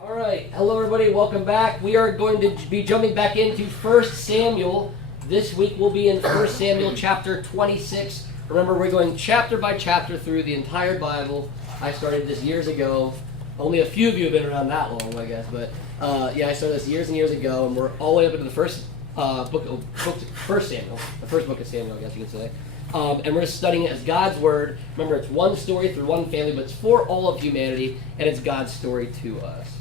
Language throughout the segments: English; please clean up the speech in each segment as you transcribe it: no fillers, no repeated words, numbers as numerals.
All right, hello everybody, welcome back. We are going to be jumping back into 1 Samuel. This week we'll be in 1 Samuel chapter 26. Remember, we're going chapter by chapter through the entire Bible. I started this years ago. Only a few of you have been around that long, I guess. But I started this years and years ago, and we're all the way up into the first First Samuel, the first book of Samuel, I guess you could say. And we're studying it as God's Word. Remember, it's one story through one family, but it's for all of humanity, and it's God's story to us.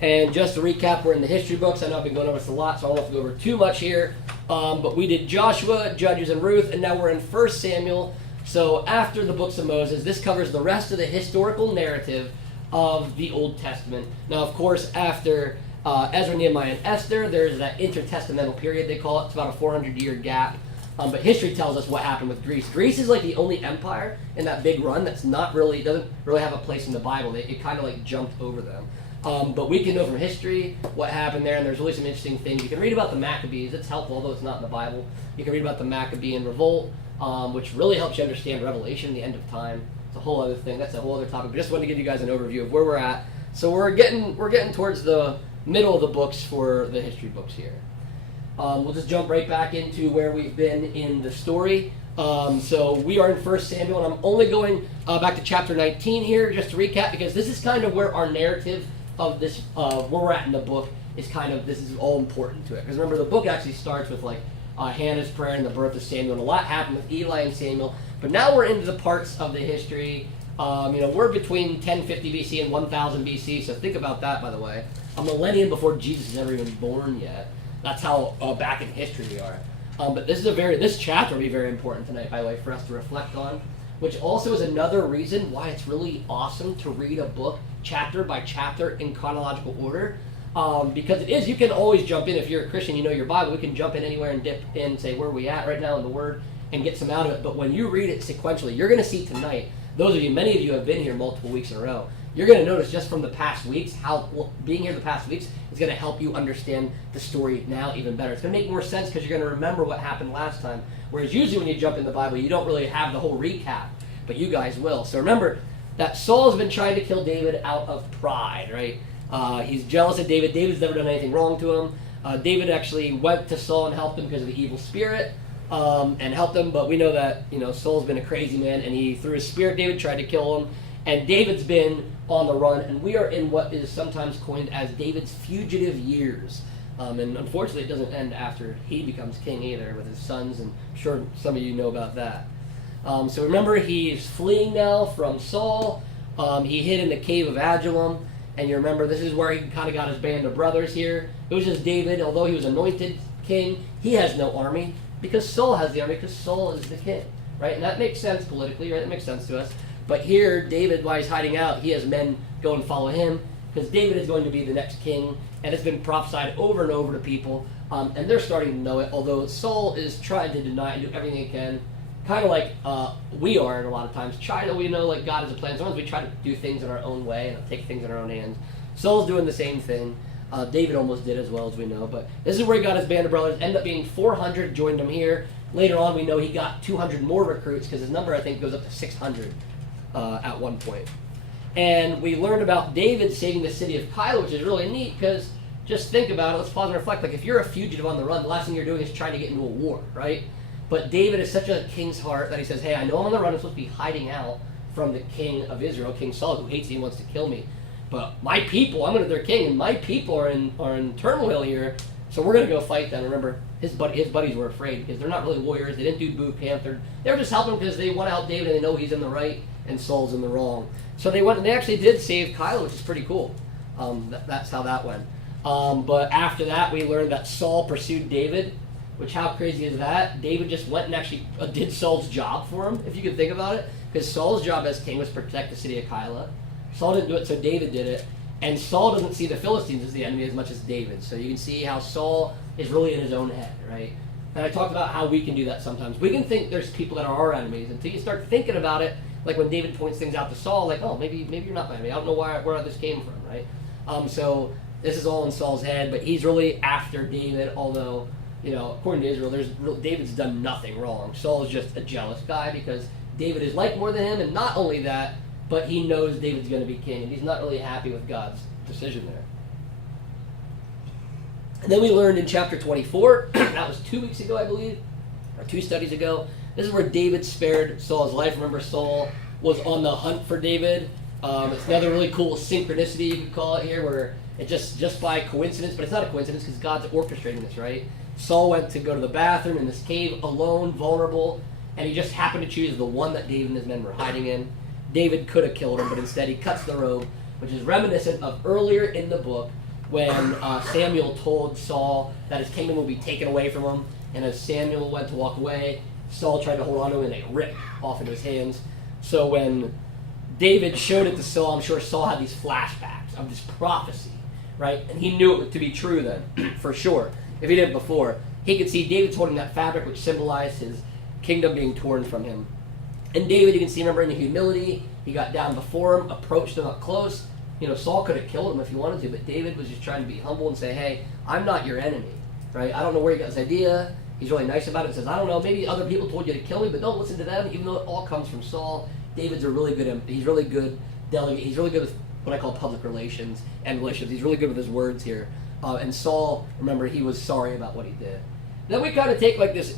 And just to recap, we're in the history books. I know I've been going over this a lot, so I don't have to go over too much here. But we did Joshua, Judges, and Ruth, and now we're in 1 Samuel. So after the books of Moses, this covers the rest of the historical narrative of the Old Testament. Now, of course, after Ezra, Nehemiah, and Esther, there's that intertestamental period, they call it. It's about a 400-year gap. But history tells us what happened with Greece. Greece is like the only empire in that big run that's doesn't really have a place in the Bible. It kind of like jumped over them. But we can know from history what happened there, and there's really some interesting things. You can read about the Maccabees. It's helpful, although it's not in the Bible. You can read about the Maccabean revolt, which really helps you understand Revelation, the end of time. It's a whole other thing. That's a whole other topic. But just wanted to give you guys an overview of where we're at. So we're getting towards the middle of the books for the history books here. We'll just jump right back into where we've been in the story. So we are in 1 Samuel, and I'm only going back to chapter 19 here, just to recap, because this is kind of where our narrative of this, where we're at in the book, is kind of, this is all important to it. Because remember, the book actually starts with like Hannah's prayer and the birth of Samuel, and a lot happened with Eli and Samuel. But now we're into the parts of the history. We're between 1050 BC and 1000 BC, so think about that, by the way. A millennium before Jesus is ever even born yet. That's how back in history we are. But this chapter will be very important tonight, by the way, for us to reflect on, which also is another reason why it's really awesome to read a book chapter by chapter in chronological order. Because it is, you can always jump in. If you're a Christian, you know your Bible, we can jump in anywhere and dip in and say, where are we at right now in the Word, and get some out of it. But when you read it sequentially, you're going to see tonight, many of you have been here multiple weeks in a row, you're going to notice just from the past weeks how being here the past weeks is going to help you understand the story now even better. It's going to make more sense because you're going to remember what happened last time. Whereas usually when you jump in the Bible, you don't really have the whole recap, but you guys will. So remember that Saul's been trying to kill David out of pride, right? He's jealous of David. David's never done anything wrong to him. David actually went to Saul and helped him because of the evil spirit, and helped him. But we know that Saul's been a crazy man, and he through his spirit, David tried to kill him. And David's been on the run, and we are in what is sometimes coined as David's fugitive years. And unfortunately, it doesn't end after he becomes king either, with his sons, and I'm sure some of you know about that. So remember, he's fleeing now from Saul. He hid in the cave of Adullam, and you remember this is where he kind of got his band of brothers here. It was just David, although he was anointed king, he has no army, because Saul has the army, because Saul is the king, right? And that makes sense politically, right? That makes sense to us. But here, David, while he's hiding out, he has men go and follow him, because David is going to be the next king, and it's been prophesied over and over to people, and they're starting to know it, although Saul is trying to deny and do everything he can, kind of like we are a lot of times. We know like God has a plan. Sometimes we try to do things in our own way and take things in our own hands. Saul's doing the same thing. David almost did as well, as we know. But this is where he got his band of brothers. Ended up being 400, joined him here. Later on, we know he got 200 more recruits, because his number, I think, goes up to 600 at one point. And we learned about David saving the city of Keilah, which is really neat, because just think about it. Let's pause and reflect. Like, if you're a fugitive on the run, the last thing you're doing is trying to get into a war, right? But David is such a king's heart that he says, hey, I know I'm on the run. I'm supposed to be hiding out from the king of Israel, King Saul, who hates me and wants to kill me. But my people, I'm going to their king, and my people are in turmoil here, so we're going to go fight them. Remember, his buddies were afraid, because they're not really warriors. They didn't do boot camp. They were just helping because they want to help David, and they know he's in the right and Saul's in the wrong. So they went, and they actually did save Keilah, which is pretty cool. That's how that went. But after that, we learned that Saul pursued David, which, how crazy is that? David just went and actually did Saul's job for him, if you could think about it. Because Saul's job as king was to protect the city of Keilah. Saul didn't do it, so David did it. And Saul doesn't see the Philistines as the enemy as much as David. So you can see how Saul is really in his own head, right? And I talked about how we can do that sometimes. We can think there's people that are our enemies until you start thinking about it, like when David points things out to Saul, like, oh, maybe you're not my enemy. I don't know where this came from, right? So this is all in Saul's head, but he's really after David, although, according to Israel, David's done nothing wrong. Saul is just a jealous guy because David is liked more than him, and not only that, but he knows David's going to be king, and he's not really happy with God's decision there. And then we learned in chapter 24, that was 2 weeks ago, I believe, or 2 studies ago. This is where David spared Saul's life. Remember, Saul was on the hunt for David. It's another really cool synchronicity, you could call it here, where it just by coincidence, but it's not a coincidence because God's orchestrating this, right? Saul went to go to the bathroom in this cave alone, vulnerable, and he just happened to choose the one that David and his men were hiding in. David could have killed him, but instead he cuts the robe, which is reminiscent of earlier in the book when Samuel told Saul that his kingdom will be taken away from him, and as Samuel went to walk away, Saul tried to hold on to him and they ripped off into his hands. So when David showed it to Saul, I'm sure Saul had these flashbacks of this prophecy, right? And he knew it to be true then, for sure. If he didn't before, he could see David's holding that fabric which symbolized his kingdom being torn from him. And David, you can see, remember, in the humility, he got down before him, approached him up close. You know, Saul could have killed him if he wanted to, but David was just trying to be humble and say, hey, I'm not your enemy, right? I don't know where he got this idea. He's really nice about it. He says, I don't know, maybe other people told you to kill me, but don't listen to them, even though it all comes from Saul. David's a really good, he's really good delegate. He's really good with what I call public relations and relations. He's really good with his words here. And Saul, remember, he was sorry about what he did. Then we kind of take like this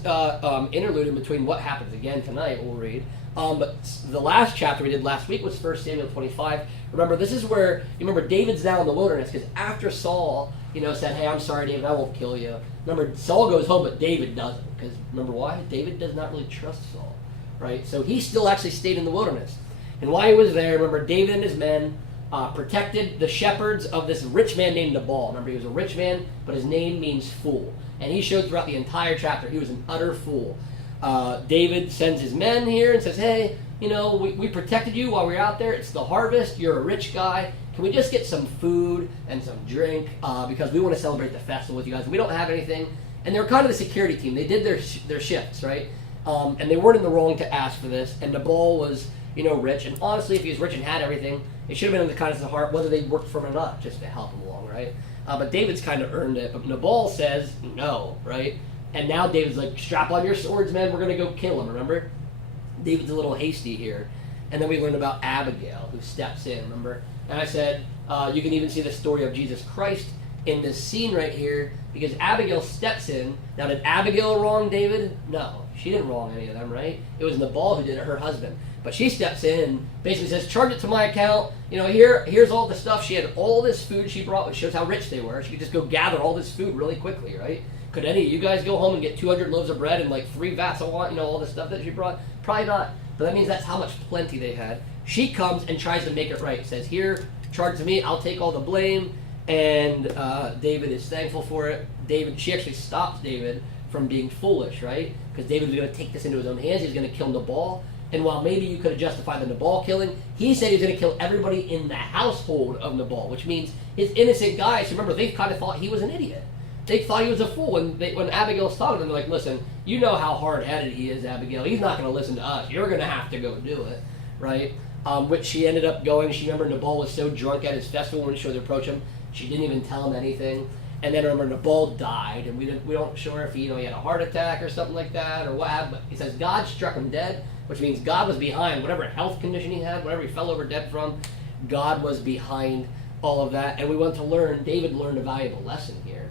interlude in between what happens again tonight, we'll read. But the last chapter we did last week was 1 Samuel 25. Remember, this is where, you remember, David's now in the wilderness, because after Saul, said, hey, I'm sorry, David, I won't kill you. Remember, Saul goes home, but David doesn't, because remember why? David does not really trust Saul, right? So he still actually stayed in the wilderness. And while he was there, remember, David and his men protected the shepherds of this rich man named Nabal. Remember, he was a rich man, but his name means fool. And he showed throughout the entire chapter he was an utter fool. David sends his men here and says, hey, we protected you while we were out there. It's the harvest. You're a rich guy. Can we just get some food and some drink because we want to celebrate the festival with you guys. We don't have anything. And they were kind of the security team. They did their shifts, right? And they weren't in the wrong to ask for this. And Nabal was, rich. And honestly, if he was rich and had everything, it should have been in the kindness of the heart, whether they worked for him or not, just to help him along, right? But David's kind of earned it. But Nabal says no, right? And now David's like, strap on your swords, man. We're going to go kill him, remember? David's a little hasty here. And then we learned about Abigail, who steps in, remember? And I said, you can even see the story of Jesus Christ in this scene right here, because Abigail steps in. Now, did Abigail wrong David? No, she didn't wrong any of them, right? It was Nabal who did it, her husband. But she steps in and basically says, charge it to my account. Here's all the stuff. She had all this food she brought, which shows how rich they were. She could just go gather all this food really quickly, right? Could any of you guys go home and get 200 loaves of bread and like 3 vats of wine, all the stuff that she brought? Probably not. But that means that's how much plenty they had. She comes and tries to make it right. Says, here, charge to me. I'll take all the blame. And David is thankful for it. She actually stops David from being foolish, right? Because David was going to take this into his own hands. He was going to kill Nabal. And while maybe you could have justified the Nabal killing, he said he was going to kill everybody in the household of Nabal, which means his innocent guys. Remember, they kind of thought he was an idiot. They thought he was a fool. When Abigail's talking to them, they're like, listen, you know how hard-headed he is, Abigail. He's not going to listen to us. You're going to have to go do it, right? Which she ended up going. She remember Nabal was so drunk at his festival when she was to approach him, she didn't even tell him anything. And then remember Nabal died, and we don't sure if he had a heart attack or something like that or what happened. But he says God struck him dead, which means God was behind whatever health condition he had, whatever he fell over dead from. God was behind all of that, and we want to learn. David learned a valuable lesson here.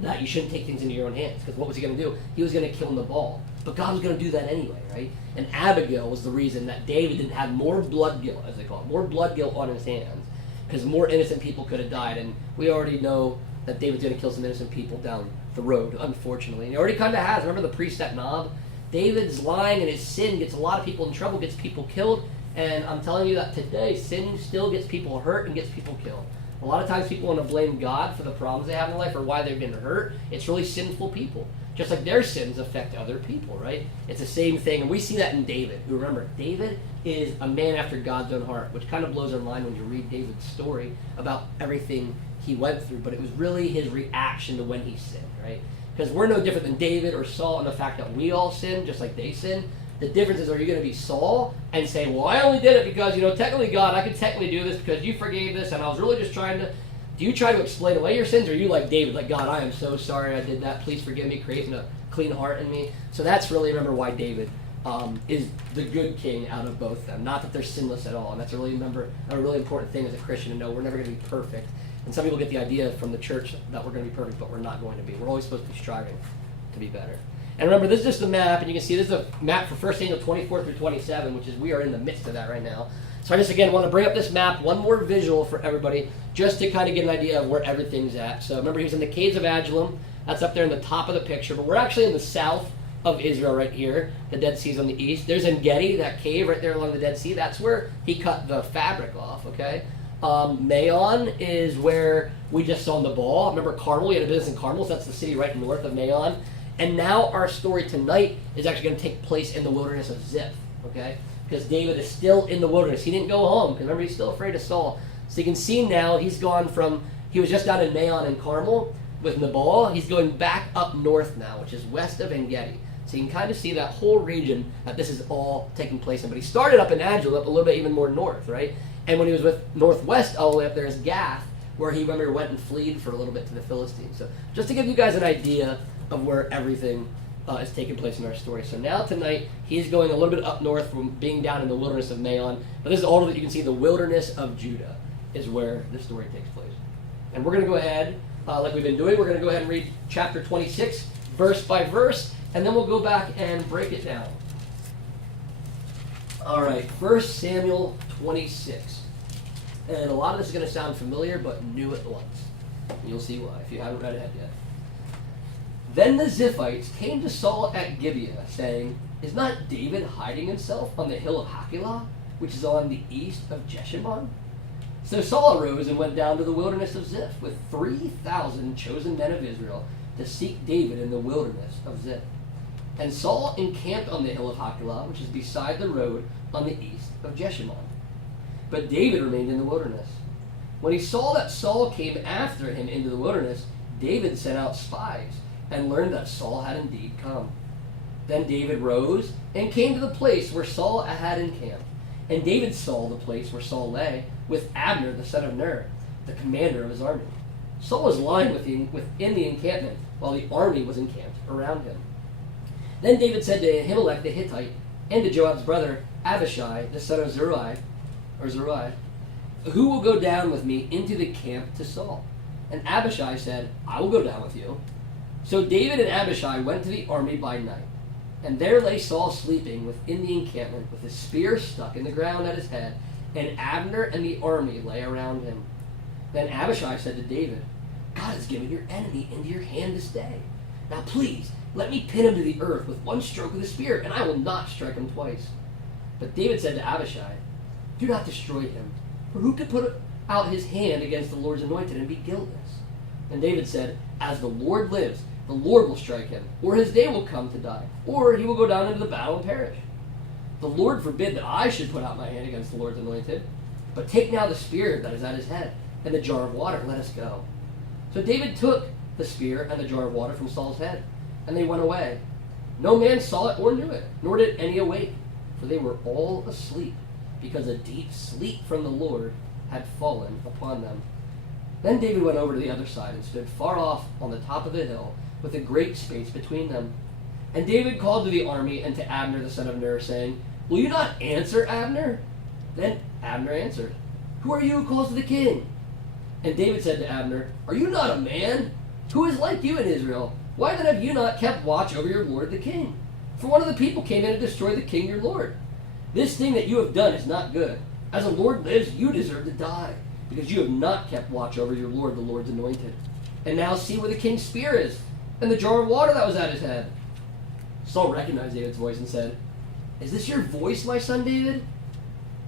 That you shouldn't take things into your own hands. Because what was he going to do? He was going to kill Nabal. But God was going to do that anyway, right? And Abigail was the reason that David didn't have more blood guilt, as they call it, more blood guilt on his hands. Because more innocent people could have died. And we already know that David's going to kill some innocent people down the road, unfortunately. And he already kind of has. Remember the priest at Nob? David's lying and his sin gets a lot of people in trouble, gets people killed. And I'm telling you that today, sin still gets people hurt and gets people killed. A lot of times people want to blame God for the problems they have in life or why they're getting hurt. It's really sinful people. Just like their sins affect other people, right? It's the same thing. And we see that in David. Who, remember, David is a man after God's own heart, which kind of blows our mind when you read David's story about everything he went through. But it was really his reaction to when he sinned, right? Because we're no different than David or Saul in the fact that we all sin, just like they sin. The difference is, are you going to be Saul and say, well, I only did it because, technically, God, I could technically do this because you forgave this, and I was really just trying to... Do you try to explain away your sins, or are you like David, like, God, I am so sorry I did that. Please forgive me, create a clean heart in me. So that's really, remember, why David is the good king out of both of them. Not that they're sinless at all. And that's a really important thing as a Christian to know. We're never going to be perfect. And some people get the idea from the church that we're going to be perfect, but we're not going to be. We're always supposed to be striving to be better. And remember, this is just a map, and you can see this is a map for 1 Samuel 24 through 27, which is we are in the midst of that right now. So I just, again, want to bring up this map, one more visual for everybody, just to kind of get an idea of where everything's at. So remember, he was in the caves of Adullam. That's up there in the top of the picture. But we're actually in the south of Israel right here. The Dead Sea's on the east. There's En-Gedi, that cave right there along the Dead Sea. That's where he cut the fabric off, okay? Maon is where we just saw Nabal. Remember Carmel? We had a business in Carmel, so that's the city right north of Maon. And now our story tonight is actually going to take place in the wilderness of Ziph, okay? Because David is still in the wilderness. He didn't go home, because remember, he's still afraid of Saul. So you can see now he's gone from, he was just down in Maon and Carmel with Nabal. He's going back up north now, which is west of En-Gedi. So you can kind of see that whole region that this is all taking place in. But he started up in Adullam, up a little bit even more north, right? And when he was with northwest, all the way up there is Gath, where he, remember, went and fled for a little bit to the Philistines. So just to give you guys an idea of where everything is taking place in our story. So now tonight, he's going a little bit up north from being down in the wilderness of Maon. But this is all that you can see. The wilderness of Judah is where the story takes place. And we're going to go ahead, like we've been doing, we're going to go ahead and read chapter 26, verse by verse, and then we'll go back and break it down. All right, 1 Samuel 26. And a lot of this is going to sound familiar, but new at once. You'll see why, if you haven't read ahead yet. Then the Ziphites came to Saul at Gibeah, saying, "Is not David hiding himself on the hill of Hachilah, which is on the east of Jeshimon?" So Saul arose and went down to the wilderness of Ziph with 3,000 chosen men of Israel to seek David in the wilderness of Ziph. And Saul encamped on the hill of Hachilah, which is beside the road on the east of Jeshimon. But David remained in the wilderness. When he saw that Saul came after him into the wilderness, David sent out spies and learned that Saul had indeed come. Then David rose and came to the place where Saul had encamped. And David saw the place where Saul lay, with Abner the son of Ner, the commander of his army. Saul was lying within the encampment, while the army was encamped around him. Then David said to Ahimelech the Hittite, and to Joab's brother Abishai the son of Zeruiah, "Who will go down with me into the camp to Saul?" And Abishai said, "I will go down with you." So David and Abishai went to the army by night. And there lay Saul sleeping within the encampment, with his spear stuck in the ground at his head, and Abner and the army lay around him. Then Abishai said to David, "God has given your enemy into your hand this day. Now please, let me pin him to the earth with one stroke of the spear, and I will not strike him twice." But David said to Abishai, "Do not destroy him, for who could put out his hand against the Lord's anointed and be guiltless?" And David said, "As the Lord lives, the Lord will strike him, or his day will come to die, or he will go down into the battle and perish. The Lord forbid that I should put out my hand against the Lord's anointed. But take now the spear that is at his head, and the jar of water, and let us go." So David took the spear and the jar of water from Saul's head, and they went away. No man saw it or knew it, nor did any awake, for they were all asleep, because a deep sleep from the Lord had fallen upon them. Then David went over to the other side and stood far off on the top of the hill, with a great space between them. And David called to the army and to Abner the son of Ner, saying, "Will you not answer, Abner?" Then Abner answered, "Who are you who calls to the king?" And David said to Abner, "Are you not a man? Who is like you in Israel? Why then have you not kept watch over your lord the king? For one of the people came in to destroy the king your lord. This thing that you have done is not good. As the Lord lives, you deserve to die, because you have not kept watch over your lord, the Lord's anointed. And now see where the king's spear is, and the jar of water that was at his head." Saul recognized David's voice and said, "Is this your voice, my son David?"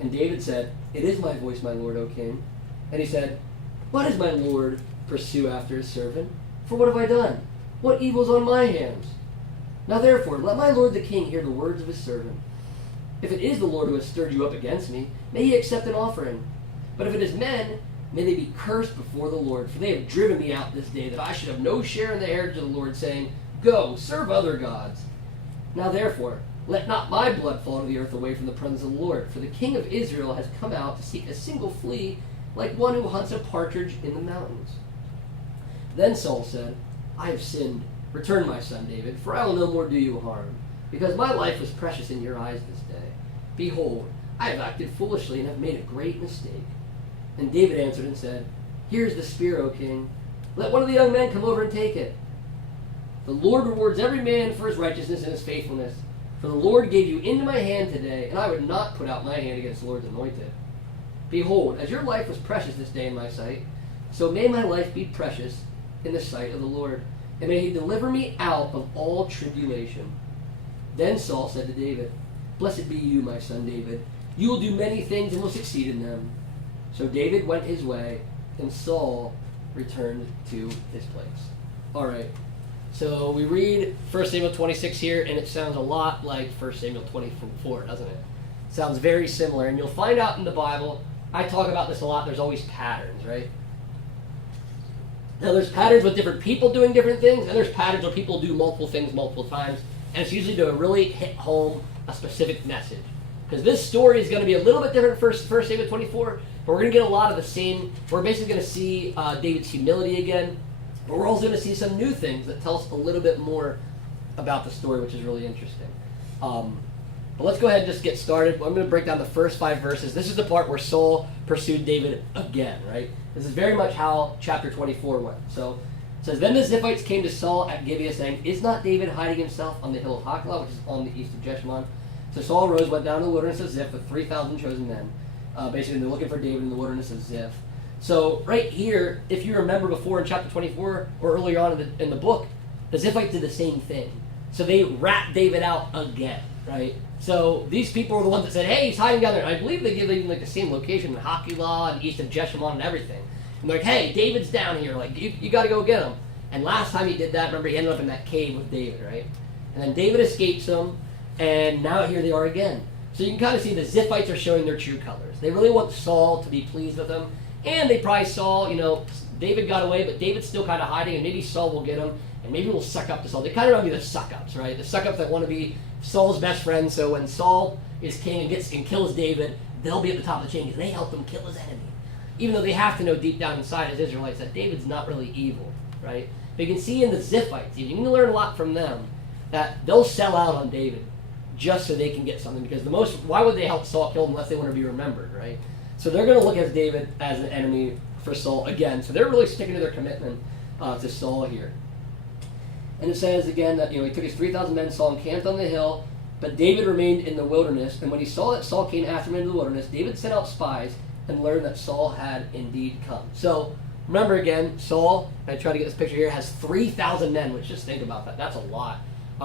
And David said, "It is my voice, my lord, O king." And he said, "Why does my lord pursue after his servant? For what have I done? What evil is on my hands? Now therefore, let my lord the king hear the words of his servant. If it is the Lord who has stirred you up against me, may he accept an offering. But if it is men, may they be cursed before the Lord, for they have driven me out this day, that I should have no share in the heritage of the Lord, saying, 'Go, serve other gods.' Now therefore, let not my blood fall to the earth away from the presence of the Lord, for the king of Israel has come out to seek a single flea, like one who hunts a partridge in the mountains." Then Saul said, "I have sinned. Return, my son David, for I will no more do you harm. because my life was precious in your eyes this day. Behold, I have acted foolishly and have made a great mistake. And David answered and said, Here's the spear, O king. Let one of the young men come over and take it. The Lord rewards every man for his righteousness and his faithfulness. For the Lord gave you into my hand today, and I would not put out my hand against the Lord's anointed. Behold, as your life was precious this day in my sight, so may my life be precious in the sight of the Lord, and may he deliver me out of all tribulation. Then Saul said to David, Blessed be you, my son David. You will do many things and will succeed in them. So David went his way, and Saul returned to his place. All right. So we read 1 Samuel 26 here, and it sounds a lot like 1 Samuel 24, doesn't it? Sounds very similar. And you'll find out in the Bible, I talk about this a lot, there's always patterns, right? Now, there's patterns with different people doing different things, and there's patterns where people do multiple things multiple times, and it's usually to really hit home a specific message. Because this story is going to be a little bit different for 1 Samuel 24, but we're going to get a lot of the same. We're basically going to see David's humility again, but we're also going to see some new things that tell us a little bit more about the story, which is really interesting. But let's go ahead and just get started. I'm going to break down the first 5 verses. This is the part where Saul pursued David again, right? This is very much how chapter 24 went. So it says, Then the Ziphites came to Saul at Gibeah, saying, Is not David hiding himself on the hill of Hachilah, which is on the east of Jeshimon? So Saul arose, went down to the wilderness of Ziph with 3,000 chosen men. Basically, they're looking for David in the wilderness of Ziph. So right here, if you remember before in chapter 24 or earlier on in the book, the Ziphites did the same thing. So they ratted David out again, right? So these people were the ones that said, hey, he's hiding down there. And I believe they give even like the same location in Hachilah and east of Jeshimon and everything. And they're like, hey, David's down here. Like, you got to go get him. And last time he did that, remember, he ended up in that cave with David, right? And then David escapes them, and now here they are again. So you can kind of see the Ziphites are showing their true colors. They really want Saul to be pleased with them. And they probably saw, David got away, but David's still kind of hiding, and maybe Saul will get him, and maybe we'll suck up to Saul. They kind of want to be the suck-ups, right? The suck-ups that want to be Saul's best friend, so when Saul is king and kills David, they'll be at the top of the chain because they helped him kill his enemy. Even though they have to know deep down inside as Israelites that David's not really evil, right? But you can see in the Ziphites, you can learn a lot from them, that they'll sell out on David just so they can get something. Because why would they help Saul kill him unless they want to be remembered, right? So they're going to look at David as an enemy for Saul again. So they're really sticking to their commitment to Saul here. And it says again that he took his 3,000 men, Saul encamped on the hill, but David remained in the wilderness. And when he saw that Saul came after him into the wilderness, David sent out spies and learned that Saul had indeed come. So remember again, Saul, I try to get this picture here, has 3,000 men, which just think about that. That's a lot.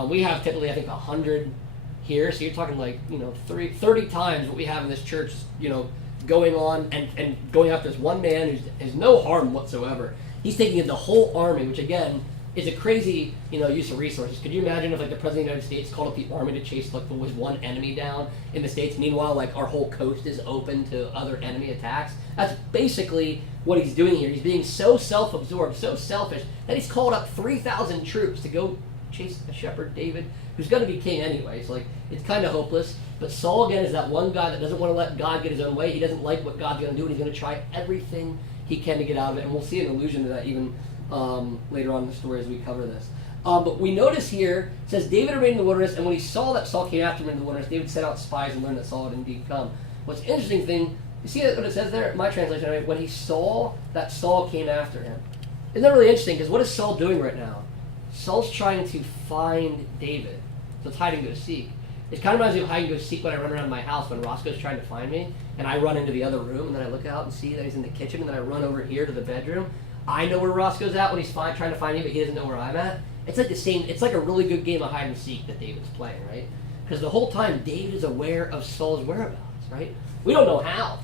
We have typically, I think, 100 here. So you're talking like, 30 times what we have in this church, going on and going after this one man who has no harm whatsoever. He's taking in the whole army, which again is a crazy, use of resources. Could you imagine if the President of the United States called up the army to chase was one enemy down in the States? Meanwhile, our whole coast is open to other enemy attacks. That's basically what he's doing here. He's being so self-absorbed, so selfish, that he's called up 3,000 troops to go chase a shepherd, David, who's going to be king anyway. So it's kind of hopeless. But Saul, again, is that one guy that doesn't want to let God get his own way. He doesn't like what God's going to do, and he's going to try everything he can to get out of it. And we'll see an allusion to that even later on in the story as we cover this. But we notice here, it says, David remained in the wilderness, and when he saw that Saul came after him in the wilderness, David sent out spies and learned that Saul had indeed come. What's interesting thing, you see what it says there? My translation, right? When he saw that Saul came after him. Isn't that really interesting? Because what is Saul doing right now? Saul's trying to find David. So it's hide and go seek. It kind of reminds me of hide and go seek when I run around my house when Roscoe's trying to find me, and I run into the other room, and then I look out and see that he's in the kitchen, and then I run over here to the bedroom. I know where Roscoe's at when he's trying to find me, but he doesn't know where I'm at. It's like the same. It's like a really good game of hide and seek that David's playing, right? Because the whole time David is aware of Saul's whereabouts, right? We don't know how.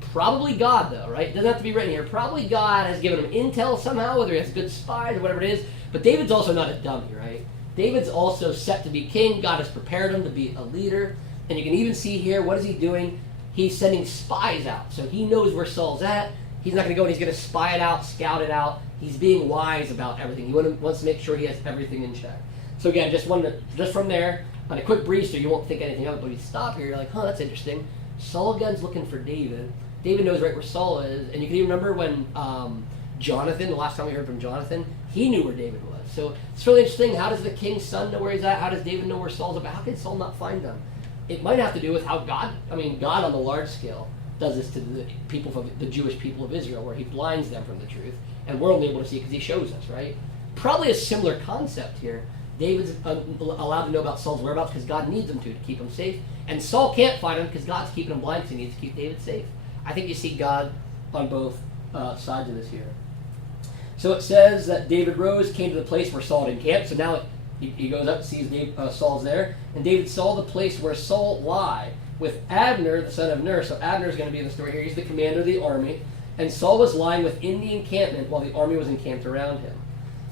Probably God, though, right? It doesn't have to be written here. Probably God has given him intel somehow, whether he has good spies or whatever it is. But David's also not a dummy, right? David's also set to be king. God has prepared him to be a leader. And you can even see here, what is he doing? He's sending spies out. So he knows where Saul's at. He's not going to go and he's going to spy it out, scout it out. He's being wise about everything. He wants to make sure he has everything in check. So again, just from there, on a quick brief, so you won't think anything of it, but you stop here, you're like, that's interesting. Saul again's looking for David. David knows right where Saul is. And you can even remember when Jonathan, the last time we heard from Jonathan, he knew where David was. was. So it's really interesting. How does the king's son know where he's at? How does David know where Saul's at? How can Saul not find him? It might have to do with how God on the large scale does this to the people from the Jewish people of Israel, where he blinds them from the truth, and we're only able to see it because he shows us, right? Probably a similar concept here. David's allowed to know about Saul's whereabouts because God needs him to keep him safe, and Saul can't find him because God's keeping him blind because he needs to keep David safe. I think you see God on both sides of this here. So it says that David rose, came to the place where Saul had encamped. So now he goes up, sees Saul's there, and David saw the place where Saul lie with Abner, the son of Ner. So Abner is going to be in the story here. He's the commander of the army, and Saul was lying within the encampment while the army was encamped around him.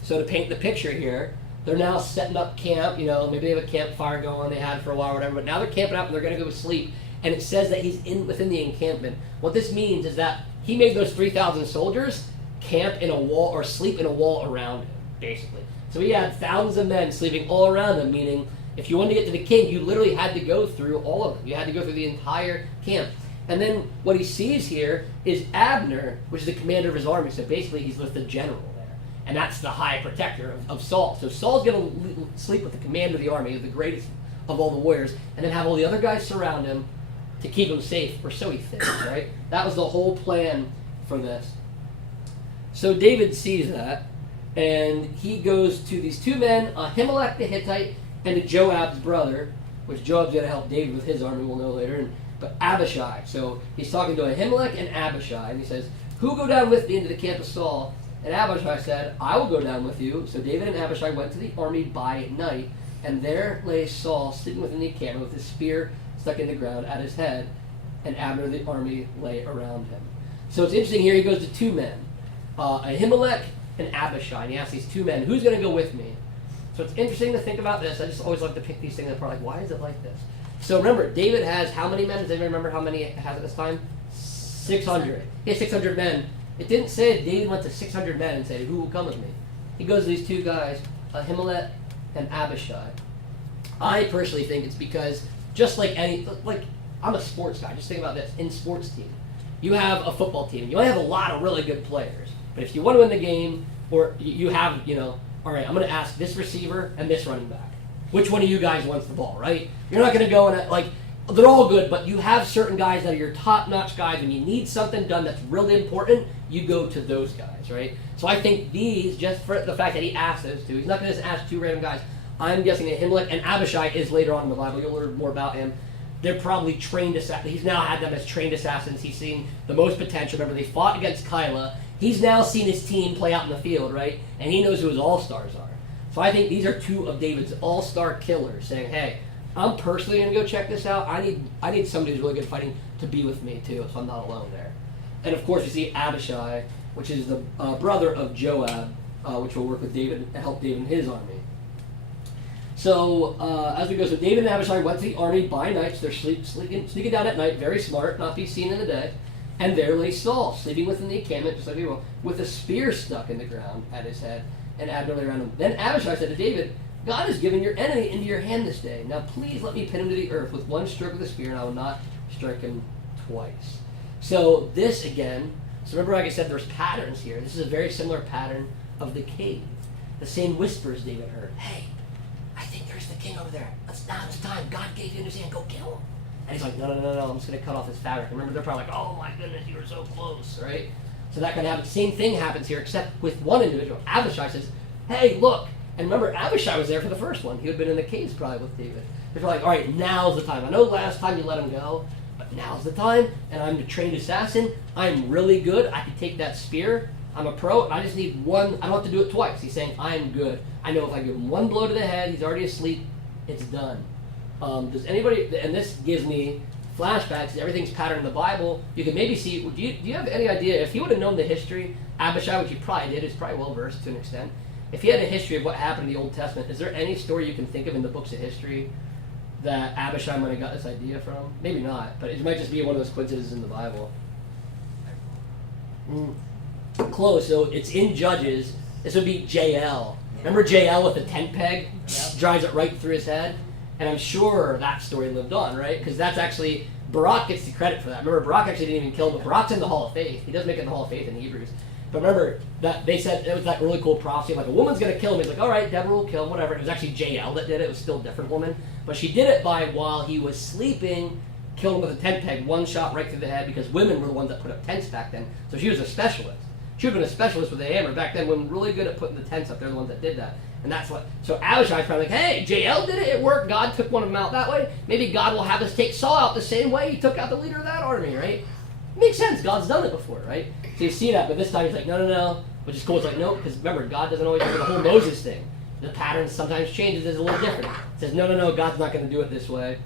So to paint the picture here, they're now setting up camp. Maybe they have a campfire going, they had it for a while or whatever, but now they're camping out and they're going to go to sleep. And it says that he's within the encampment. What this means is that he made those 3,000 soldiers camp in a wall or sleep in a wall around him, basically. So he had thousands of men sleeping all around him, meaning if you wanted to get to the king, you literally had to go through all of them. You had to go through the entire camp. And then what he sees here is Abner, which is the commander of his army. So basically he's with the general. And that's the high protector of Saul. So Saul's going to sleep with the commander of the army, the greatest of all the warriors, and then have all the other guys surround him to keep him safe, or so he thinks, right? That was the whole plan for this. So David sees that, and he goes to these two men, Ahimelech the Hittite and to Joab's brother, which Joab's going to help David with his army, we'll know later, but Abishai. So he's talking to Ahimelech and Abishai, and he says, "Who go down with me into the camp of Saul?" And Abishai said, "I will go down with you." So David and Abishai went to the army by night, and there lay Saul sleeping within the encampment with his spear stuck in the ground at his head, and Abner of the army lay around him. So it's interesting here, he goes to two men, Ahimelech and Abishai, and he asks these two men, "Who's going to go with me?" So it's interesting to think about this. I just always like to pick these things apart, like, why is it like this? So remember, David has how many men? Does anyone remember how many he has at this time? 600. He has 600 men. It didn't say David went to 600 men and said, "Who will come with me?" He goes to these two guys, Ahimelech and Abishai. I personally think it's because, just like I'm a sports guy. Just think about this. In sports team, you have a football team. You only have a lot of really good players. But if you want to win the game, or you have, all right, I'm going to ask this receiver and this running back. Which one of you guys wants the ball, right? You're not going to go and, they're all good, but you have certain guys that are your top-notch guys. When you need something done that's really important, you go to those guys, right? So I think these, just for the fact that he asked those two, he's not going to just ask two random guys. I'm guessing that Ahimelech and Abishai is later on in the Bible. You'll learn more about him. They're probably trained assassins. He's now had them as trained assassins. He's seen the most potential. Remember, they fought against Kyla. He's now seen his team play out in the field, right? And he knows who his all-stars are. So I think these are two of David's all-star killers saying, "Hey, I'm personally going to go check this out. I need somebody who's really good at fighting to be with me too, so I'm not alone there." And of course, you see Abishai, which is the brother of Joab, which will work with David and help David in his army. So as we go, so David and Abishai went to the army by night. So they're sneaking down at night, very smart, not be seen in the day. And there lay Saul, sleeping within the encampment, just like we will, with a spear stuck in the ground at his head, and Abner lay around him. Then Abishai said to David, "God has given your enemy into your hand this day. Now please let me pin him to the earth with one stroke of the spear, and I will not strike him twice." So this again, so remember, like I said, there's patterns here. This is a very similar pattern of the cave. The same whispers David heard. "Hey, I think there's the king over there. Now's the time. God gave you in his hand. Go kill him." And he's like, no, I'm just going to cut off his fabric. Remember, they're probably like, "Oh my goodness, you were so close," right? So that kind of happens. Same thing happens here, except with one individual. Abishai says, "Hey, look." And remember, Abishai was there for the first one. He had been in the caves probably with David. They're like, "All right, now's the time. I know last time you let him go, but now's the time, and I'm a trained assassin. I'm really good. I can take that spear. I'm a pro, and I just need one. I don't have to do it twice." He's saying, "I'm good. I know if I give him one blow to the head, he's already asleep, it's done." Does anybody, and this gives me flashbacks, everything's patterned in the Bible. You can maybe see, do you have any idea, if he would have known the history, Abishai, which he probably did, is probably well-versed to an extent. If he had a history of what happened in the Old Testament, is there any story you can think of in the books of history that Abishai might have got this idea from? Maybe not, but it might just be one of those coincidences in the Bible. Close, so it's in Judges. This would be Jael. Remember Jael with the tent peg? Yep. Drives it right through his head? And I'm sure that story lived on, right? Because that's actually, Barak gets the credit for that. Remember, Barak actually didn't even kill him, but Barak's in the Hall of Faith. He does make it in the Hall of Faith in Hebrews. But remember, that they said it was that really cool prophecy, like a woman's going to kill him. He's like, all right, Deborah will kill him, whatever. It was actually Jael that did it. It was still a different woman. But she did it by, while he was sleeping, killed him with a tent peg, one shot right through the head, because women were the ones that put up tents back then. So she was a specialist. She would have been a specialist with a hammer. Back then, women were really good at putting the tents up. They're the ones that did that. And that's what, so Abishai's probably like, hey, Jael did it, it worked, God took one of them out that way. Maybe God will have us take Saul out the same way he took out the leader of that army, right? Makes sense, God's done it before, right? So you see that, but this time he's like, no, which is cool. It's like, no, because remember, God doesn't always do the whole Moses thing. The pattern sometimes changes, it's a little different. It says, no, God's not going to do it this way.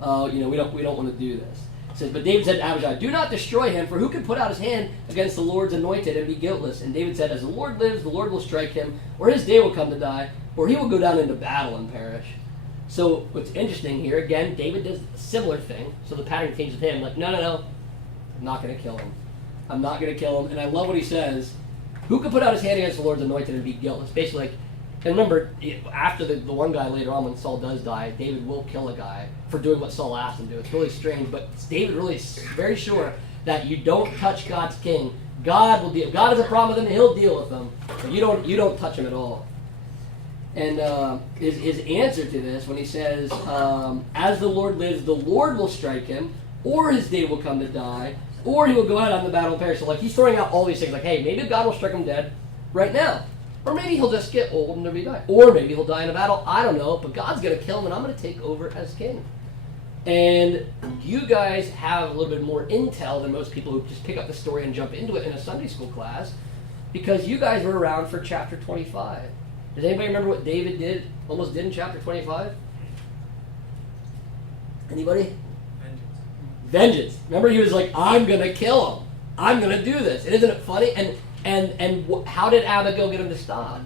We don't want to do this. It says, but David said to Abishai, do not destroy him, for who can put out his hand against the Lord's anointed and be guiltless? And David said, as the Lord lives, the Lord will strike him, or his day will come to die, or he will go down into battle and perish. So what's interesting here, again, David does a similar thing. So the pattern changes with him, like, no, I'm not going to kill him. I'm not going to kill him. And I love what he says, who can put out his hand against the Lord's anointed and be guiltless? Basically, like, and remember, after the one guy later on, when Saul does die, David will kill a guy for doing what Saul asked him to do. It's really strange, but David really is very sure that you don't touch God's king. God will deal. If God has a problem with him, he'll deal with them. But you don't touch him at all. And his answer to this, when he says, as the Lord lives, the Lord will strike him, or his day will come to die, or he will go out on the battle and perish. So like he's throwing out all these things, like, hey, maybe God will strike him dead right now. Or maybe he'll just get old and never be die. Or maybe he'll die in a battle. I don't know. But God's going to kill him, and I'm going to take over as king. And you guys have a little bit more intel than most people who just pick up the story and jump into it in a Sunday school class, because you guys were around for chapter 25. Does anybody remember what David almost did in chapter 25? Anybody? Vengeance. Remember, he was like, I'm going to kill him. I'm going to do this. And isn't it funny? And how did Abigail get him to stop?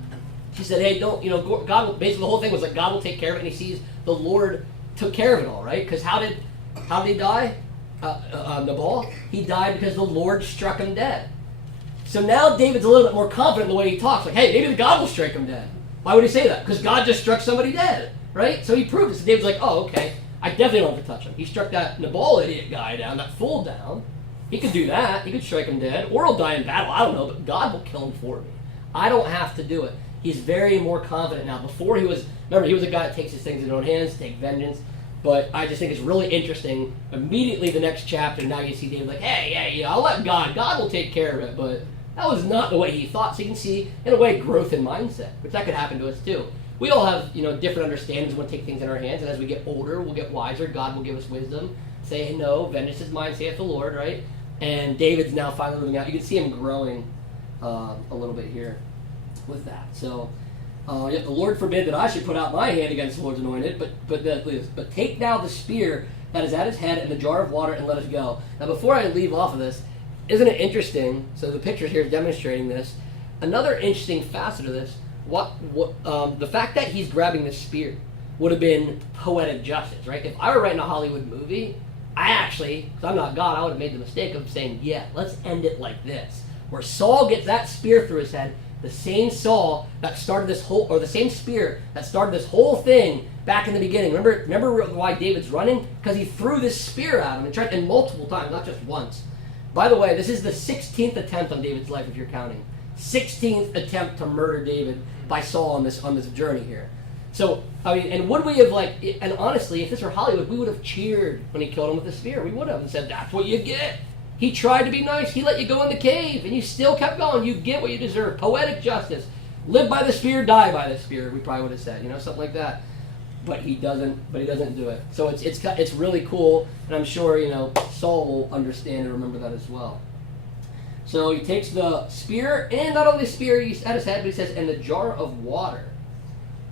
She said, hey, don't, God will, basically the whole thing was like, God will take care of it, and he sees the Lord took care of it all, right? Because how did he die? Nabal? He died because the Lord struck him dead. So now David's a little bit more confident in the way he talks. Like, hey, maybe God will strike him dead. Why would he say that? Because God just struck somebody dead, right? So he proved it. So David's like, oh, okay, I definitely don't have to touch him. He struck that Nabal idiot guy down, that fool down. He could do that. He could strike him dead. Or he'll die in battle. I don't know, but God will kill him for me. I don't have to do it. He's very more confident now. Before he was a guy that takes his things in his own hands, take vengeance. But I just think it's really interesting. Immediately the next chapter, now you see David like, hey, I'll let God will take care of it. But that was not the way he thought. So you can see, in a way, growth in mindset, which that could happen to us too. We all have, different understandings when we take things in our hands. And as we get older, we'll get wiser. God will give us wisdom. Say, no, vengeance is mine, saith the Lord, right? And David's now finally moving out. You can see him growing a little bit here with that. So, yet the Lord forbid that I should put out my hand against the Lord's anointed, but take now the spear that is at his head and the jar of water and let us go. Now, before I leave off of this, isn't it interesting? So the picture here is demonstrating this. Another interesting facet of this, the fact that he's grabbing the spear would have been poetic justice, right? If I were writing a Hollywood movie, because I'm not God, I would have made the mistake of saying, yeah, let's end it like this. Where Saul gets that spear through his head, the same Saul that started this whole, or the same spear that started this whole thing back in the beginning. Remember why David's running? Because he threw this spear at him and multiple times, not just once. By the way, this is the 16th attempt on David's life, if you're counting. 16th attempt to murder David by Saul on this journey here. So, and would we have and honestly, if this were Hollywood, we would have cheered when he killed him with the spear. We would have and said, that's what you get. He tried to be nice. He let you go in the cave, and you still kept going. You get what you deserve. Poetic justice. Live by the spear, die by the spear, we probably would have said, something like that. But he doesn't do it. So it's really cool, and I'm sure, Saul will understand and remember that as well. So he takes the spear, and not only the spear at his head, but he says, and the jar of water,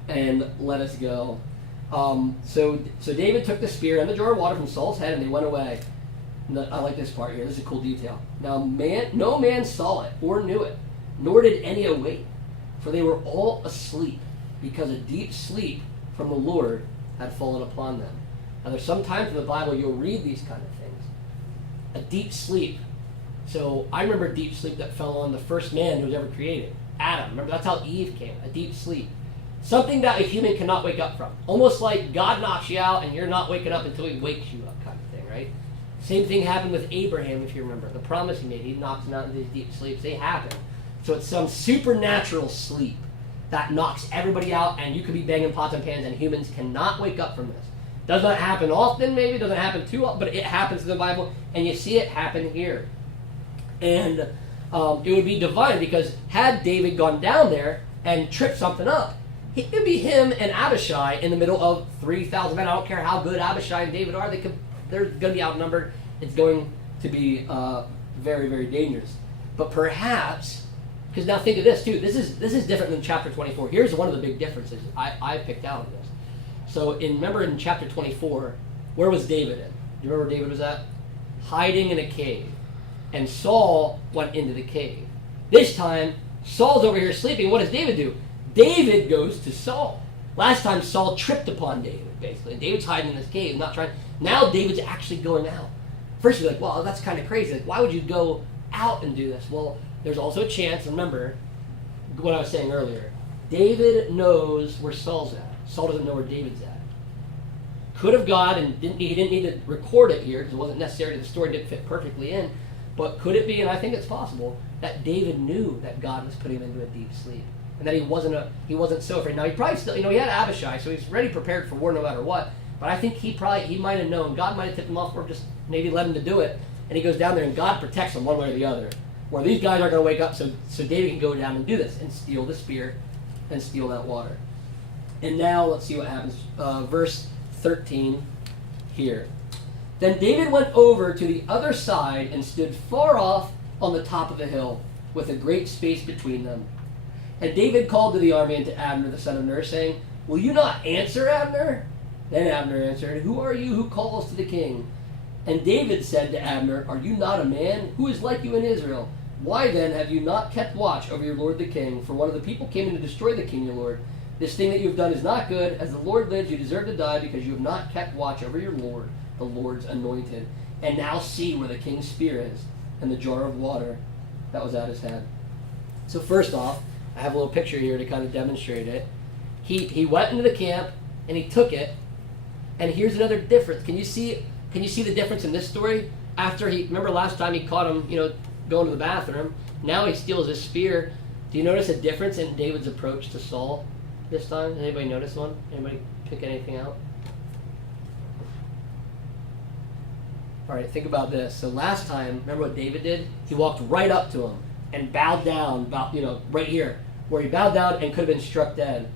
and let us go. So David took the spear and the jar of water from Saul's head, and they went away. I like this part here. This is a cool detail. Now, no man saw it or knew it, nor did any awake, for they were all asleep, because a deep sleep from the Lord had fallen upon them. Now, there's some times in the Bible you'll read these kind of things. A deep sleep. So I remember deep sleep that fell on the first man who was ever created, Adam. Remember, that's how Eve came, a deep sleep. Something that a human cannot wake up from. Almost like God knocks you out and you're not waking up until he wakes you up kind of thing, right? Same thing happened with Abraham, if you remember. The promise he made, he knocks him out into these deep sleeps. They happen. So it's some supernatural sleep that knocks everybody out, and you could be banging pots and pans, and humans cannot wake up from this. Does not happen often, maybe. Doesn't happen too often, but it happens in the Bible, and you see it happen here. And it would be divine, because had David gone down there and tripped something up, it would be him and Abishai in the middle of 3,000 men. I don't care how good Abishai and David are. They're going to be outnumbered. It's going to be very, very dangerous. But perhaps, because now think of this too. This is different than chapter 24. Here's one of the big differences I picked out of this. So remember in chapter 24, where was David in? Do you remember where David was at? Hiding in a cave. And Saul went into the cave. This time, Saul's over here sleeping. What does David do? David goes to Saul. Last time Saul tripped upon David, basically. And David's hiding in this cave, not trying. Now David's actually going out. First you're like, well, that's kind of crazy. Like, why would you go out and do this? Well, there's also a chance, remember what I was saying earlier. David knows where Saul's at. Saul doesn't know where David's at. Could have gone, and he didn't need to record it here, because it wasn't necessary, the story didn't fit perfectly in. But could it be, and I think it's possible, that David knew that God was putting him into a deep sleep, and that he wasn't so afraid. Now he probably still, he had Abishai, so he's ready, prepared for war no matter what. But I think he might have known. God might have tipped him off, or just maybe led him to do it. And he goes down there, and God protects him one way or the other. Where these guys aren't going to wake up, so David can go down and do this and steal the spear and steal that water. And now let's see what happens. Verse 13 here. Then David went over to the other side and stood far off on the top of a hill, with a great space between them. And David called to the army and to Abner the son of Ner, saying, "Will you not answer, Abner?" Then Abner answered, "Who are you who calls to the king?" And David said to Abner, "Are you not a man? Who is like you in Israel? Why then have you not kept watch over your lord the king? For one of the people came in to destroy the king your lord. This thing that you have done is not good. As the Lord lives, you deserve to die, because you have not kept watch over your lord, the Lord's anointed. And now see where the king's spear is, and the jar of water that was at his head." So first off, I have a little picture here to kind of demonstrate it. He went into the camp, and he took it. And here's another difference. Can you see the difference in this story? Remember last time he caught him, going to the bathroom. Now he steals his spear. Do you notice a difference in David's approach to Saul this time? Does anybody notice one? Anybody pick anything out? All right, think about this. So last time, remember what David did? He walked right up to him and bowed down, right here, where he bowed down and could have been struck dead.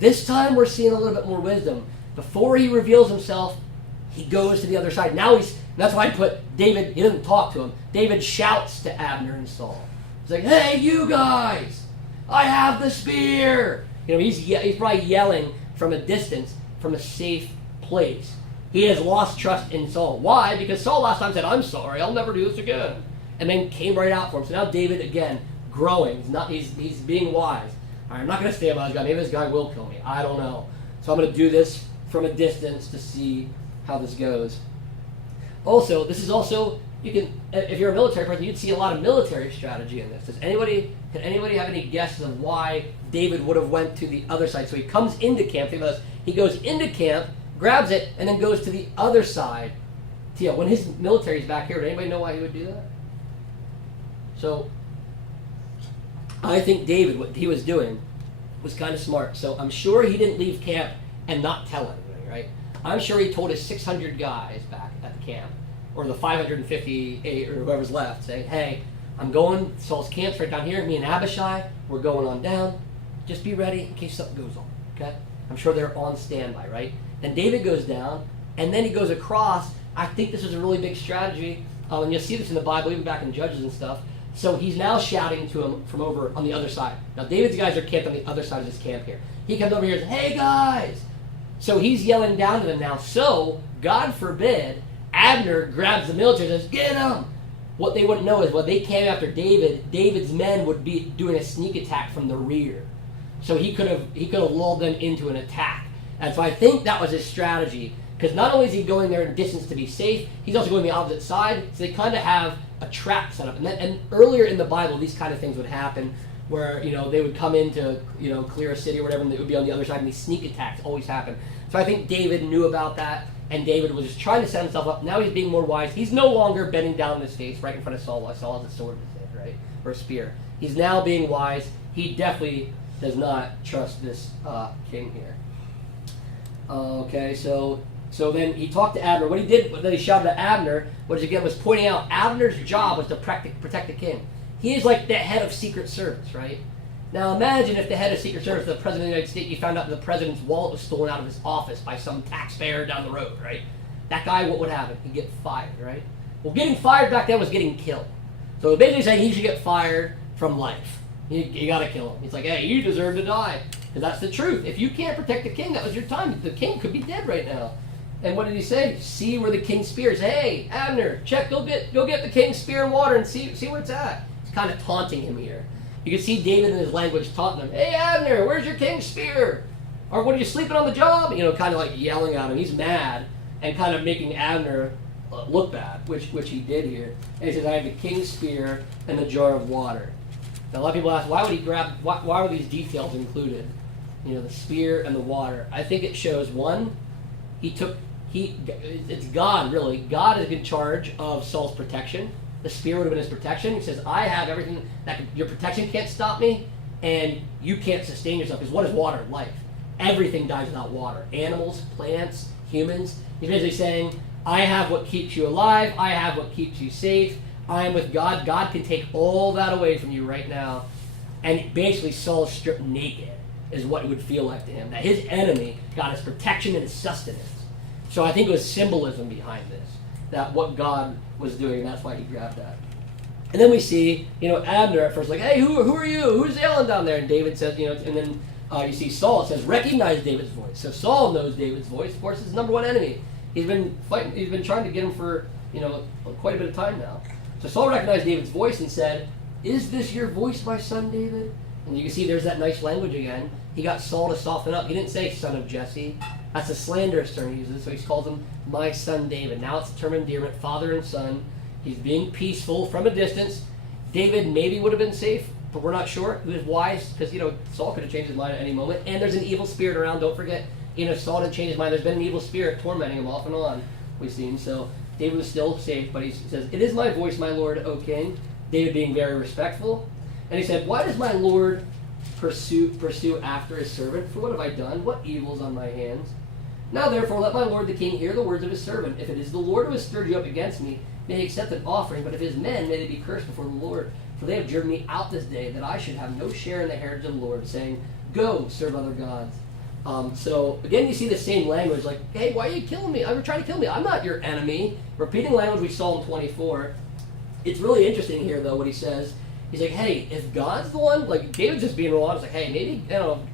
This time we're seeing a little bit more wisdom. Before he reveals himself, he goes to the other side. That's why I put David, he doesn't talk to him. David shouts to Abner and Saul. He's like, "Hey, you guys, I have the spear." He's probably yelling from a distance, from a safe place. He has lost trust in Saul. Why? Because Saul last time said, "I'm sorry, I'll never do this again," and then came right out for him. So now David, again, growing. He's being wise. All right, I'm not going to stay by this guy. Maybe this guy will kill me. I don't know. So I'm going to do this from a distance to see how this goes. Also, if you're a military person, you'd see a lot of military strategy in this. Can anybody have any guesses of why David would have went to the other side? So he comes into camp. Think about this. He goes into camp, grabs it, and then goes to the other side. When his military's back here, does anybody know why he would do that? So I think David, what he was doing was kind of smart. So I'm sure he didn't leave camp and not tell anybody, right? I'm sure he told his 600 guys back at the camp, or the 558 or whoever's left, saying, "Hey, I'm going, Saul's camp's right down here, me and Abishai, we're going on down. Just be ready in case something goes on," okay? I'm sure they're on standby, right? And David goes down, and then he goes across. I think this is a really big strategy, and you'll see this in the Bible, even back in Judges and stuff. So he's now shouting to him from over on the other side. Now David's guys are camped on the other side of this camp here. He comes over here and says, "Hey guys!" So he's yelling down to them now. So, God forbid, Abner grabs the military and says, "Get him!" What they wouldn't know is when they came after David, David's men would be doing a sneak attack from the rear. So he could have lulled them into an attack. And so I think that was his strategy. Because not only is he going there in distance to be safe, he's also going the opposite side. So they kind of have a trap set up. And earlier in the Bible, these kind of things would happen where, they would come in to, clear a city or whatever, and they would be on the other side, and these sneak attacks always happen. So I think David knew about that, And David was just trying to set himself up. Now he's being more wise. He's no longer bending down on his face right in front of Saul while Saul has a sword in his hand, right? Or a spear. He's now being wise. He definitely does not trust this king here. Okay, so then he talked to Abner. What he did, then he shouted at Abner, was pointing out Abner's job was to protect the king. He is like the head of Secret Service, right? Now imagine if the head of Secret Service, the President of the United States, you found out that the President's wallet was stolen out of his office by some taxpayer down the road, right? That guy, what would happen? He'd get fired, right? Well, getting fired back then was getting killed. So basically saying he should get fired from life. You got to kill him. He's like, hey, you deserve to die. Because that's the truth. If you can't protect the king, that was your time. The king could be dead right now. And what did he say? See where the king's spear is. Hey, Abner, check, go get the king's spear and water and see where it's at. He's kind of taunting him here. You can see David in his language taunting him. Hey, Abner, where's your king's spear? Or what, are you sleeping on the job? Kind of like yelling at him. He's mad and kind of making Abner look bad, which he did here. And he says, I have the king's spear and the jar of water. Now, a lot of people ask, why would he grab, why were these details included? The spear and the water. I think it shows, one, it's God, really. God is in charge of Saul's protection. The spear would have been his protection. He says, I have everything, your protection can't stop me, and you can't sustain yourself. Because what is water? Life. Everything dies without water. Animals, plants, humans. He's basically saying, I have what keeps you alive. I have what keeps you safe. I am with God. God can take all that away from you right now. And basically, Saul is stripped naked, is what it would feel like to him. That his enemy got his protection and his sustenance. So I think it was symbolism behind this, that what God was doing, and that's why he grabbed that. And then we see, Abner at first like, hey, who are you? Who's yelling down there? And David says, and then you see Saul, it says, recognize David's voice. So Saul knows David's voice. Of course, his number one enemy. He's been fighting. He's been trying to get him for, quite a bit of time now. So Saul recognized David's voice and said, is this your voice, my son David? And you can see there's that nice language again. He got Saul to soften up. He didn't say son of Jesse. That's a slanderous term he uses, so he calls him my son David. Now it's a term of endearment, father and son. He's being peaceful from a distance. David maybe would have been safe, but we're not sure. He was wise, because, Saul could have changed his mind at any moment. And there's an evil spirit around, don't forget. Saul didn't change his mind. There's been an evil spirit tormenting him off and on, we've seen. So David was still safe, but he says, it is my voice, my Lord, O king. David being very respectful. And he said, why does my Lord pursue after his servant? For what have I done? What evil is on my hands? Now therefore let my lord the king hear the words of his servant. If it is the Lord who has stirred you up against me, may he accept an offering, but if his men, may they be cursed before the Lord. For they have driven me out this day, that I should have no share in the heritage of the Lord, saying, go, serve other gods. So again, you see the same language, like, hey, why are you killing me? You're trying to kill me. I'm not your enemy. Repeating language we saw in 24. It's really interesting here, though, what he says. He's like, hey, if God's the one, like David's just being real honest, like, hey, maybe,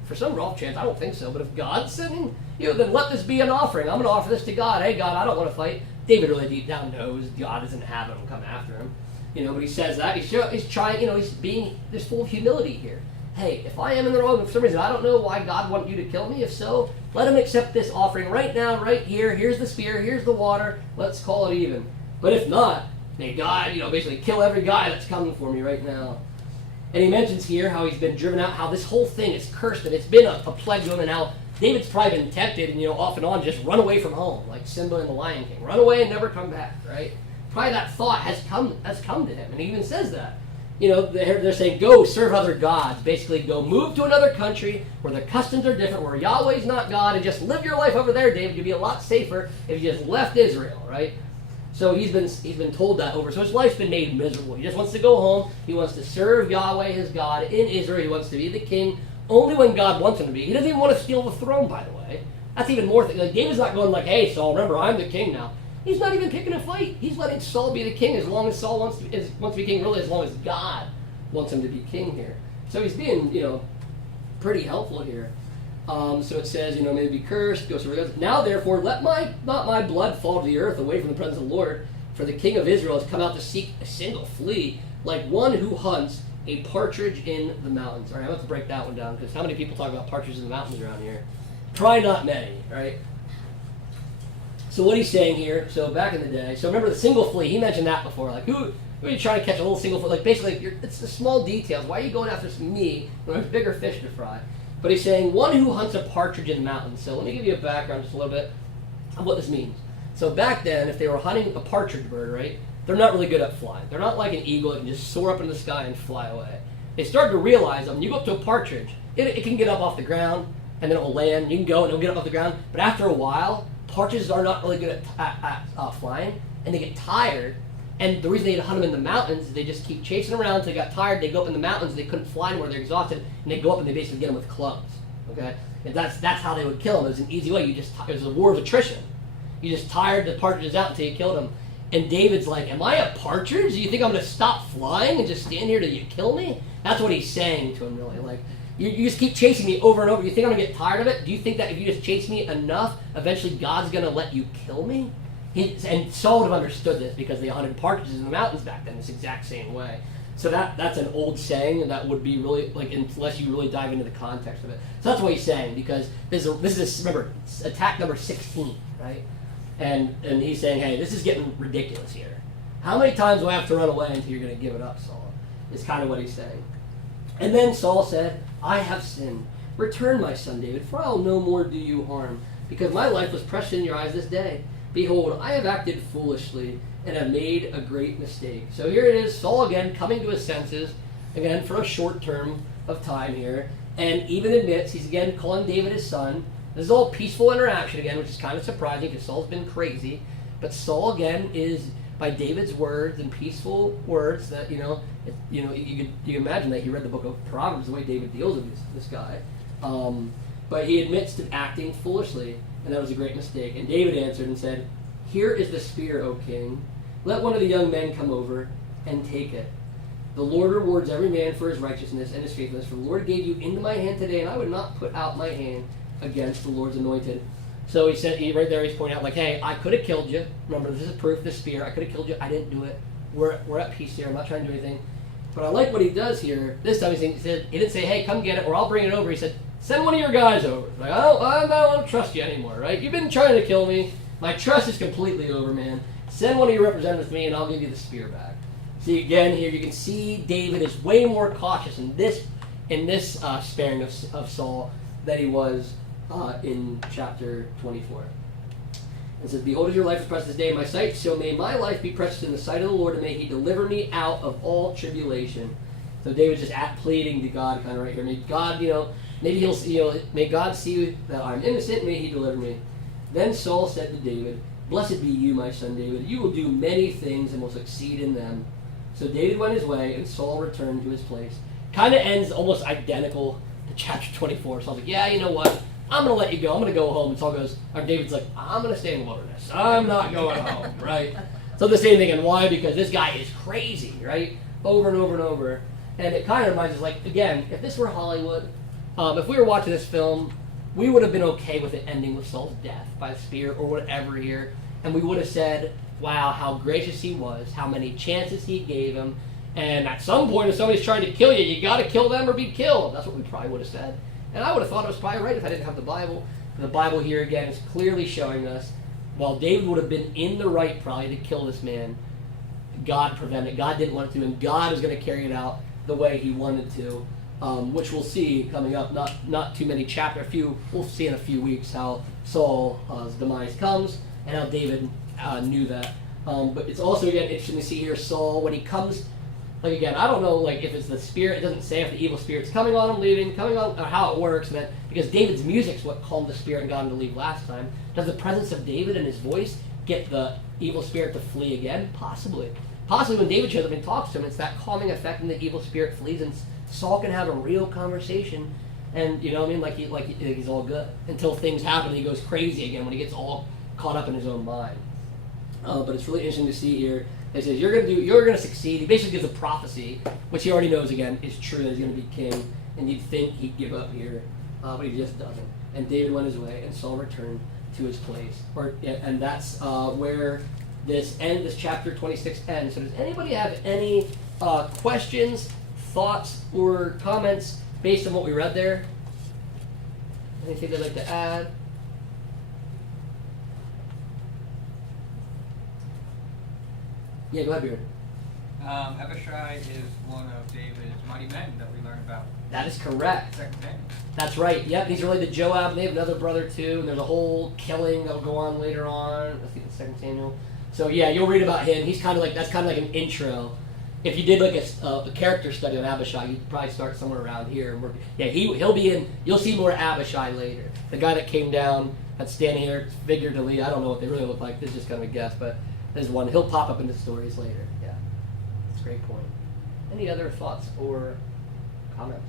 for some rough chance, I don't think so, but if God's sending you, then let this be an offering. I'm going to offer this to God. Hey, God, I don't want to fight. David really deep down knows God isn't having him come after him. But he says that. He's trying, he's being, there's full of humility here. Hey, if I am in the wrong, for some reason, I don't know why God wants you to kill me. If so, let him accept this offering right now, right here. Here's the spear, here's the water. Let's call it even. But if not, may God, basically kill every guy that's coming for me right now. And he mentions here how he's been driven out, how this whole thing is cursed, and it's been a plague to him, and how David's probably been tempted and, off and on, just run away from home, like Simba in The Lion King. Run away and never come back, right? Probably that thought has come to him, and he even says that. They're saying, go serve other gods. Basically, go move to another country where the customs are different, where Yahweh's not God, and just live your life over there, David. You'd be a lot safer if you just left Israel, right? So he's been told that over. So his life's been made miserable. He just wants to go home. He wants to serve Yahweh, his God, in Israel. He wants to be the king only when God wants him to be. He doesn't even want to steal the throne, by the way. That's even more. Like David's not going like, hey, Saul, remember, I'm the king now. He's not even picking a fight. He's letting Saul be the king as long as Saul wants to be king, really, as long as God wants him to be king here. So he's being, pretty helpful here. So it says, may be cursed, go serve gods. Now therefore, let not my blood fall to the earth away from the presence of the Lord, for the king of Israel has come out to seek a single flea, like one who hunts a partridge in the mountains. All right, I'm going to break that one down, because how many people talk about partridges in the mountains around here? Probably not many, right? So what he's saying here, so back in the day, so remember the single flea, he mentioned that before, like who are you trying to catch a little single flea? Like basically, it's the small details. Why are you going after me when there's bigger fish to fry? But he's saying one who hunts a partridge in the mountains. So let me give you a background just a little bit of what this means. So back then, if they were hunting a partridge bird, right, they're not really good at flying. They're not like an eagle that can just soar up in the sky and fly away. They started to realize that when you go up to a partridge, it can get up off the ground, and then it will land. You can go and it'll get up off the ground. But after a while, partridges are not really good at flying, and they get tired. And the reason they hunt them in the mountains is they just keep chasing around until they got tired. They go up in the mountains, they couldn't fly anymore, they're exhausted, and they go up and they basically get them with clubs. Okay, and that's how they would kill them. It was an easy way. It was a war of attrition. You just tired the partridges out until you killed them. And David's like, am I a partridge? Do you think I'm going to stop flying and just stand here till you kill me? That's what he's saying to him, really. Like, you just keep chasing me over and over. You think I'm going to get tired of it? Do you think that if you just chase me enough, eventually God's going to let you kill me? And Saul would have understood this because they hunted partridges in the mountains back then this exact same way. So that's an old saying, and that would be really, like, unless you really dive into the context of it. So that's what he's saying, because this is remember, attack number 16, right? And he's saying, hey, this is getting ridiculous here. How many times do I have to run away until you're going to give it up, Saul? Is kind of what he's saying. And then Saul said, I have sinned. Return, my son David, for I will no more do you harm, because my life was precious in your eyes this day. Behold, I have acted foolishly and have made a great mistake. So here it is, Saul again coming to his senses, again for a short term of time here, and even admits he's again calling David his son. This is all peaceful interaction again, which is kind of surprising because Saul's been crazy. But Saul again is, by David's words and peaceful words that, you can imagine that he read the book of Proverbs, the way David deals with this guy. But he admits to acting foolishly, and that was a great mistake. And David answered and said, here is the spear, O king. Let one of the young men come over and take it. The Lord rewards every man for his righteousness and his faithfulness. For the Lord gave you into my hand today, and I would not put out my hand against the Lord's anointed. So he said, right there, he's pointing out, like, hey, I could have killed you. Remember, this is proof, this spear. I could have killed you. I didn't do it. We're at peace here. I'm not trying to do anything. But I like what he does here. This time he didn't say, hey, come get it, or I'll bring it over. He said, send one of your guys over. Like, I don't trust you anymore, right? You've been trying to kill me. My trust is completely over, man. Send one of your representatives to me, and I'll give you the spear back. See, again, here you can see David is way more cautious in this sparing of Saul than he was in chapter 24. It says, behold, as your life is precious this day in my sight, so may my life be precious in the sight of the Lord, and may he deliver me out of all tribulation. So David's just pleading to God kind of right here. May God, may God see that I'm innocent, may he deliver me. Then Saul said to David, blessed be you, my son David. You will do many things and will succeed in them. So David went his way, and Saul returned to his place. Kind of ends almost identical to chapter 24. So I was like, yeah, you know what? I'm going to let you go. I'm going to go home. And Saul goes, or David's like, I'm going to stay in the wilderness. I'm not going home, right? So the same thing. And why? Because this guy is crazy, right? Over and over and over. And it kind of reminds us, like, again, if this were Hollywood, if we were watching this film, we would have been okay with it ending with Saul's death by the spear or whatever here. And we would have said, wow, how gracious he was, how many chances he gave him. And at some point, if somebody's trying to kill you, you got to kill them or be killed. That's what we probably would have said. And I would have thought it was probably right if I didn't have the Bible. And the Bible here, again, is clearly showing us, while David would have been in the right probably to kill this man, God prevented it. God didn't want it to, and God is going to carry it out the way he wanted to, which we'll see coming up. Not too many chapters. We'll see in a few weeks how Saul's demise comes and how David knew that. But it's also, again, interesting to see here Saul, when he comes, like, again, I don't know, like, if it's the spirit. It doesn't say if the evil spirit's coming on him, leaving, coming on, or how it works. And then, because David's music's what calmed the spirit and got him to leave last time. Does the presence of David and his voice get the evil spirit to flee again? Possibly. Possibly when David shows up and talks to him, it's that calming effect and the evil spirit flees, and Saul can have a real conversation. And, you know what I mean? Like he's all good. Until things happen and he goes crazy again when he gets all caught up in his own mind. But it's really interesting to see here. It says, you're going to succeed. He basically gives a prophecy, which he already knows, again, is true, that he's going to be king. And you'd think he'd give up here, but he just doesn't. And David went his way, and Saul returned to his place. And that's where this chapter 26 ends. So does anybody have any questions, thoughts, or comments based on what we read there? Anything they'd like to add? Yeah, go ahead, Beard. Abishai is one of David's mighty men that we learn about. That is correct. Second Samuel. That's right. Yep, he's related to Joab. And they have another brother too, and there's a whole killing that'll go on later on. I think it's 2 Samuel. So yeah, you'll read about him. He's kind of like, that's kind of like an intro. If you did like a character study on Abishai, you'd probably start somewhere around here. And yeah, he'll be in. You'll see more Abishai later. The guy that came down, that's standing here figuratively. I don't know what they really look like. This is just kind of a guess, but there's one. He'll pop up in the stories later. Yeah, that's a great point. Any other thoughts or comments?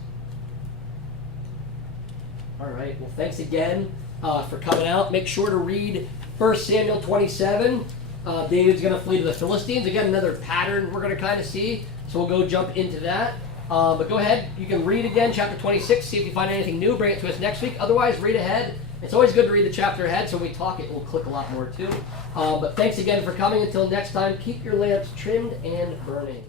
All right. Well, thanks again for coming out. Make sure to read 1 Samuel 27. David's going to flee to the Philistines. Again, another pattern we're going to kind of see. So we'll go jump into that. But go ahead. You can read again, chapter 26. See if you find anything new. Bring it to us next week. Otherwise, read ahead. It's always good to read the chapter ahead, so when we talk, it will click a lot more too. But thanks again for coming. Until next time, keep your lamps trimmed and burning.